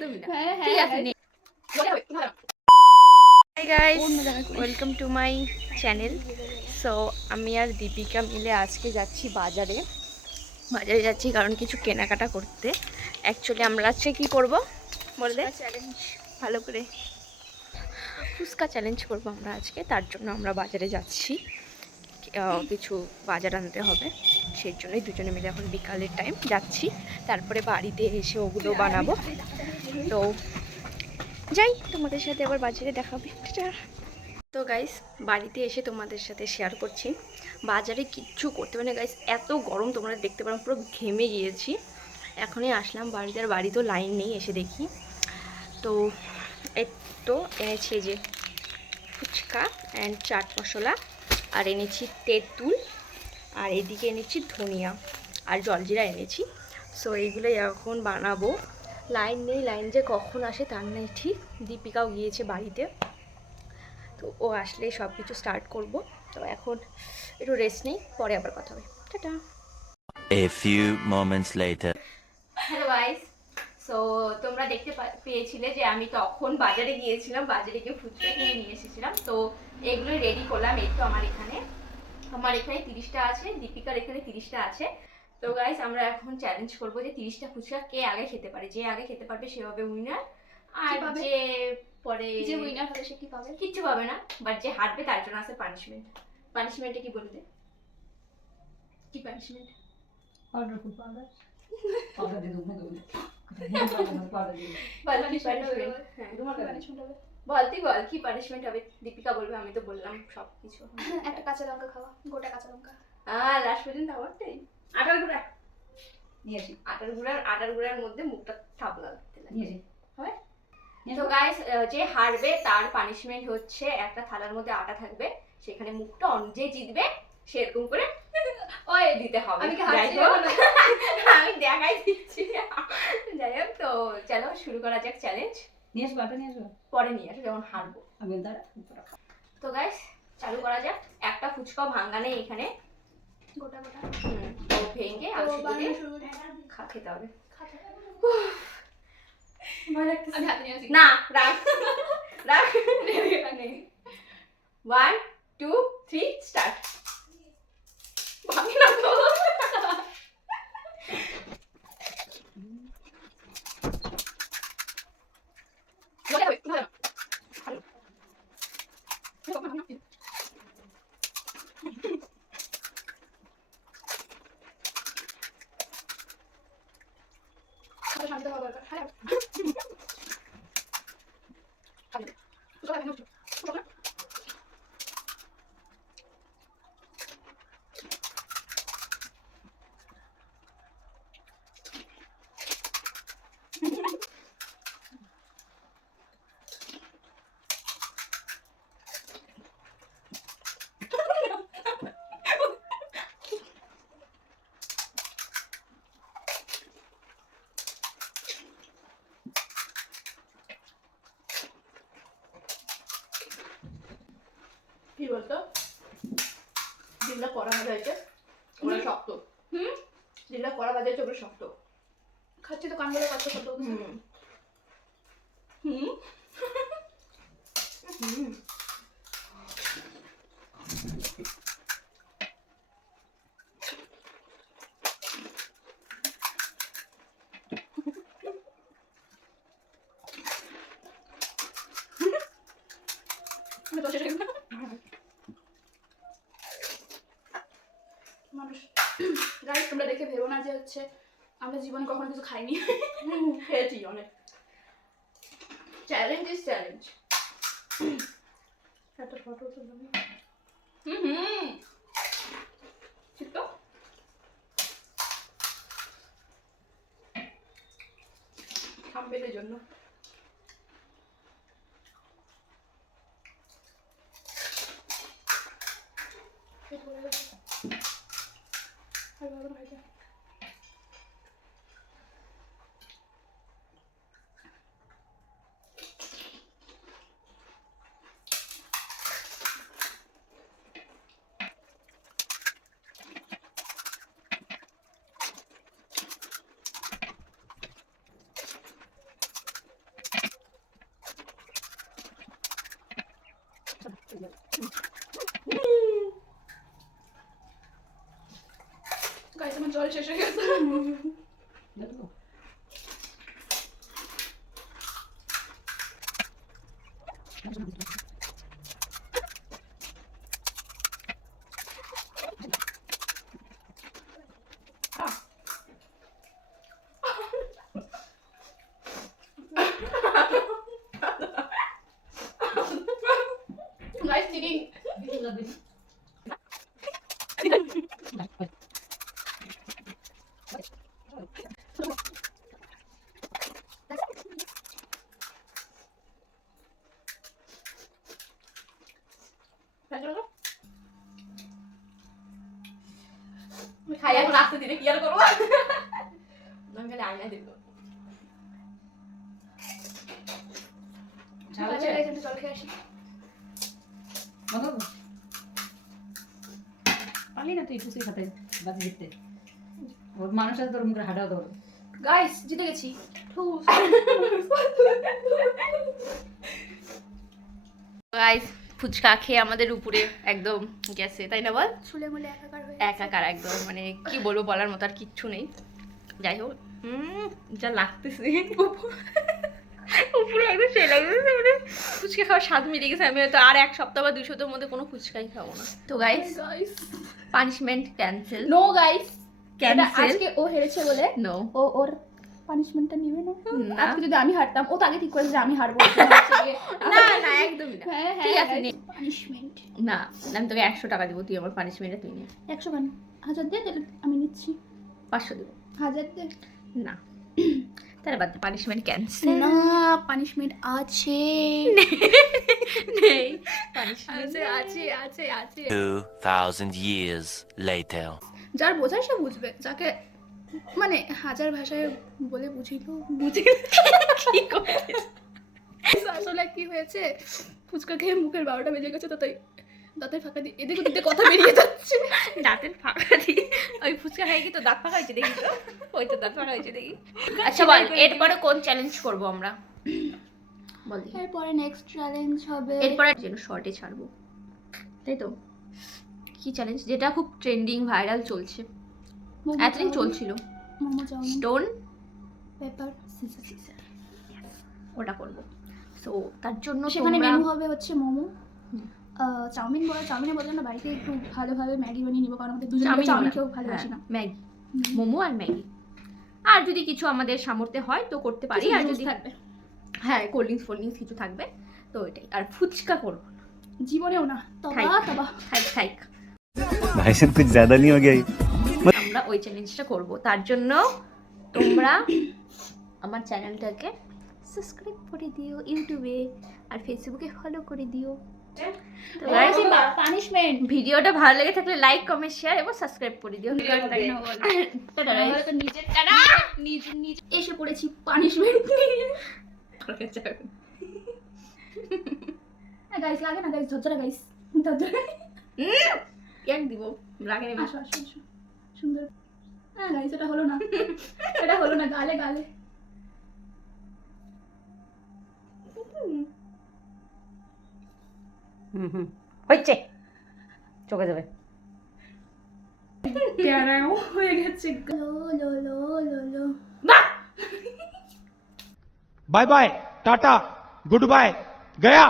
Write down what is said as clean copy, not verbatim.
একদমই না। হ্যাঁ, ঠিক হ্যাঁ, আছে হ্যাঁ। নে। Hi guys, welcome to my channel. So আমি আর দীপিকা মিলে আজকে যাচ্ছি বাজারে যাচ্ছি কারণ কিছু কেনাকাটা করতে। অ্যাকচুয়ালি আমরা আজকে কী করবো বলে দে চ্যালেঞ্জ। ভালো করে। ফুচকা চ্যালেঞ্জ করবো আমরা আজকে, তার জন্য আমরা বাজারে যাচ্ছি। কিছু বাজার আনতে হবে, সেই জন্যই দুজনে মিলে এখন বিকালের টাইম যাচ্ছি। তারপরে বাড়িতে এসে ওগুলো বানাবো। তো যাই, তোমাদের সাথে আবার বাজারে দেখা হবে। তো গাইস, বাড়িতে এসে তোমাদের সাথে শেয়ার করছি বাজারে কিচ্ছু করতে পারি না গাইস, এত গরম তোমরা দেখতে পারো, পুরো ঘেমে গিয়েছি। এখনই আসলাম বাড়িতে, আর বাড়িতেও লাইন নেই, এসে দেখি। তো এই তো এনেছি যে ফুচকা অ্যান্ড চাট মশলা, আর এনেছি তেঁতুল, আর এদিকে এনেছি ধনিয়া আর জলজিরা এনেছি। সো এইগুলোই এখন বানাবো। লাইন নেই, লাইন যে কখন আসে তার নেই ঠিক। দীপিকাও গিয়েছে বাড়িতে, তো ও আসলেই সব কিছু স্টার্ট করব। তো এখন একটু রেস্ট নেই, পরে আবার কথা হবে। Tata. A few moments later. Hello guys, so তোমরা দেখতে পেয়েছিলে যে আমি তখন বাজারে গিয়েছিলাম, বাজারে গিয়ে ফুচকা কিনে নিয়ে এসেছিলাম। তো এগুলো রেডি করলাম। এই তো আমার এখানে 30টা আছে, দীপিকার এখানে 30টা আছে। তো গাইস, আমরা এখন চ্যালেঞ্জ করব যে 30টা ফুচকা কে আগে খেতে পারে। যে আগে খেতে পারবে সে হবে উইনার। আর যে পরে যে উইনার হবে সে কি পাবে? কিচ্ছু পাবে না, বাট যে হারবে তার জন্য আছে পানিশমেন্ট। পানিশমেন্টে কি বলতে? কি punishment? Powder food powder powder দিয়ে দুধ দুধ পাউডার দিয়ে বল কি পানিশমেন্ট? হ্যাঁ, তোমার কাছে বল তুই বল কি পানিশমেন্ট হবে। দীপিকা বলবে, আমি তো বললাম সব কিছু। একটা কাঁচা লঙ্কা খাওয়া, গোটা কাঁচা লঙ্কা। লাস্ট পর্যন্ত আমারটাই। আটার গুঁড়া নিয়ে আসি, আটার গুঁড়ার মধ্যে মুখটা থাপলা লাগতে নিয়ে লাগে। আসি। হয়? তো গাইস, যে হারবে তার পানিশমেন্ট হচ্ছে একটা থালার মধ্যে আটা থাকবে, সেখানে মুখটা যে জিতবে সেরকম করে ওই দিতে হবে। আমি কি হারছি? আমি দেখাই দিচ্ছি। যাই হোক, তো চলো শুরু করা যাক চ্যালেঞ্জ। নিয়ে আসবো, আটা নিয়ে আসবো, পরে নিয়ে আসো যখন হারবো। আমি দাঁড়া। তো গাইস, চালু করা যাক। একটা ফুচকা ভাঙা নেই এখানে, গোটা গোটা। তো ভেঙে তো আলু সিদ্ধ দিয়ে বানানো শুরু করি। খেতে হবে। আমি হাতে নিয়ে আসি। না, রাখ রাখ। 1 2 3 স্টার্ট। ভাঙি না তো। শান্ত হওয়া দরকার। হ্যাঁ। কি বলতো, যেগুলো কড়া ভাজা হয়েছে ওগুলো শক্ত। যেগুলো কড়া ভাজা হয়েছে ওগুলো শক্ত। খাচ্ছি তো কানগুলো কত কত। মানুষ গাইস, তোমরা দেখে ভেবো না যে হচ্ছে আমরা জীবনে কখনো কিছু খাইনি। খেয়েছি অনেক। Challenge is challenge. একটা ফটো তুললাম। ঠিক তো? থাম্বনেলের জন্য। দেখো Nice digging. খাই এখন আসতে দিলে কি আর করবো আমি খালি আয়না দিব ঝাল আছে জল খেয়ে আসি মধু পারলি না তুই ফুসি খাতে বাজি জিততে ওর মানুষ আছে তোর মুখে হাঁটাও ধরো গাইস জিতে গেছি গাইস ফুচকা খেয়ে আমাদের উপরে একদম গেছে, তাই না বল? ছুলে মুলে একাকার হয়ে একাকার একদম, মানে কি বলবো, বলার মতো আর কিচ্ছু নেই। যাই হোক, যা লাগতেছে উপরে একদম সে লাগতেছে, মানে ফুচকা খাওয়ার স্বাদ মিলিয়ে গেছে। আমি হয়তো আর 1 সপ্তাহ বা 2 সপ্তাহের মধ্যে কোনো ফুচকাই খাবো না। তো guys guys punishment cancel. No guys Cancel. আজকে ও হেরেছে বলে নো, ও ওর পানিশমেন্টটা নেবে না না। আজকে যদি আমি হারতাম, ও তো আগে ঠিক করেছে যে আমি হারবো না না একদমই না। হ্যাঁ ঠিক আছে, নে। পানিশমেন্ট না, আমি তোকে 100 টাকা দেবো, তুই আমার পানিশমেন্টে তুই নে। 100 কেন 1000 দে তাহলে আমি নিচ্ছি 500 দেবো। 1000 দে না, তাহলে বাদ দে, পানিশমেন্ট ক্যান্সেল। না পানিশমেন্ট আছে নেই পানিশমেন্ট। আছে আছে আছে 2,000 years later. যার বোঝায় সে বুঝবে, যাকে মানে হাজার ভাষায় বলে বুঝিলো বুঝি কি করে? আসলে কি হয়েছে, ফুচকা খেয়ে মুখের 12টা বেজে গেছে, তো তাই দাঁতের ফাঁকা দিয়ে এদিকে ওদিকে কথা বেরিয়ে যাচ্ছে দাঁতের ফাঁকা দিয়ে ওই ফুচকা খাই কি তো দাঁত ফাঁকা হয়েছে দেখি তো, ওই তো দাঁত ফাঁকা হয়েছে দেখি। আচ্ছা বল, এরপরে কোন চ্যালেঞ্জ করব আমরা? বল দেখি। এরপরে নেক্সট চ্যালেঞ্জ হবে এরপরে যেন শর্টে ছাড়বো, তাই তো? কি চ্যালেঞ্জ যেটা খুব ট্রেন্ডিং ভাইরাল চলছে, এতদিন চলছিল, মোমো চাউমিন স্টোন পেপার ওটা করব। সো তার জন্য সেখানে তোমরা মেনু হবে হচ্ছে মোমো চাউমিন বলে, চাউমিনের বদলে না বাড়িতে একটু ভালোভাবে ম্যাগি বানিয়ে নিবো, কারণ আমাদের দুজনে চাউমিন খেয়েও ভালোবাসি না। ম্যাগি, মোমো আর ম্যাগি, আর যদি কিছু আমাদের সামর্থ্য হয় তো করতে পারি, আর যদি থাকবে হ্যাঁ কোল্ড ড্রিঙ্কস কিছু থাকবে, তো এটাই। আর ফুচকা করবো জীবনেও না, তবা খাই। তবা খাইক খাইক, भाई साहब कुछ ज्यादा नहीं हो गया ये? আমরা ওই চ্যালেঞ্জটা করব। তার জন্য তোমরা আমার চ্যানেলটাকে সাবস্ক্রাইব করে দিও ইউটিউবে, আর ফেসবুকে ফলো করে দিও। তো guys, পানিশমেন্ট ভিডিওটা ভালো লেগে থাকলে লাইক কমেন্ট শেয়ার এবং সাবস্ক্রাইব করে দিও। Tata guys। নিজের নিজে এসে পড়েছি পানিশমেন্ট গাইস লাগে না গাইস, ঝরঝরা গাইস ঝরঝরা কেন দিব, লাগে না। আসো আসো আসো সুন্দর। হ্যাঁ গাইস এটা হলো না এটা হলো না, গালে গালে হচ্ছে চোখে যাবে প্যারাও হয়ে গেছে লো লো লো লো লো bye bye tata goodbye गया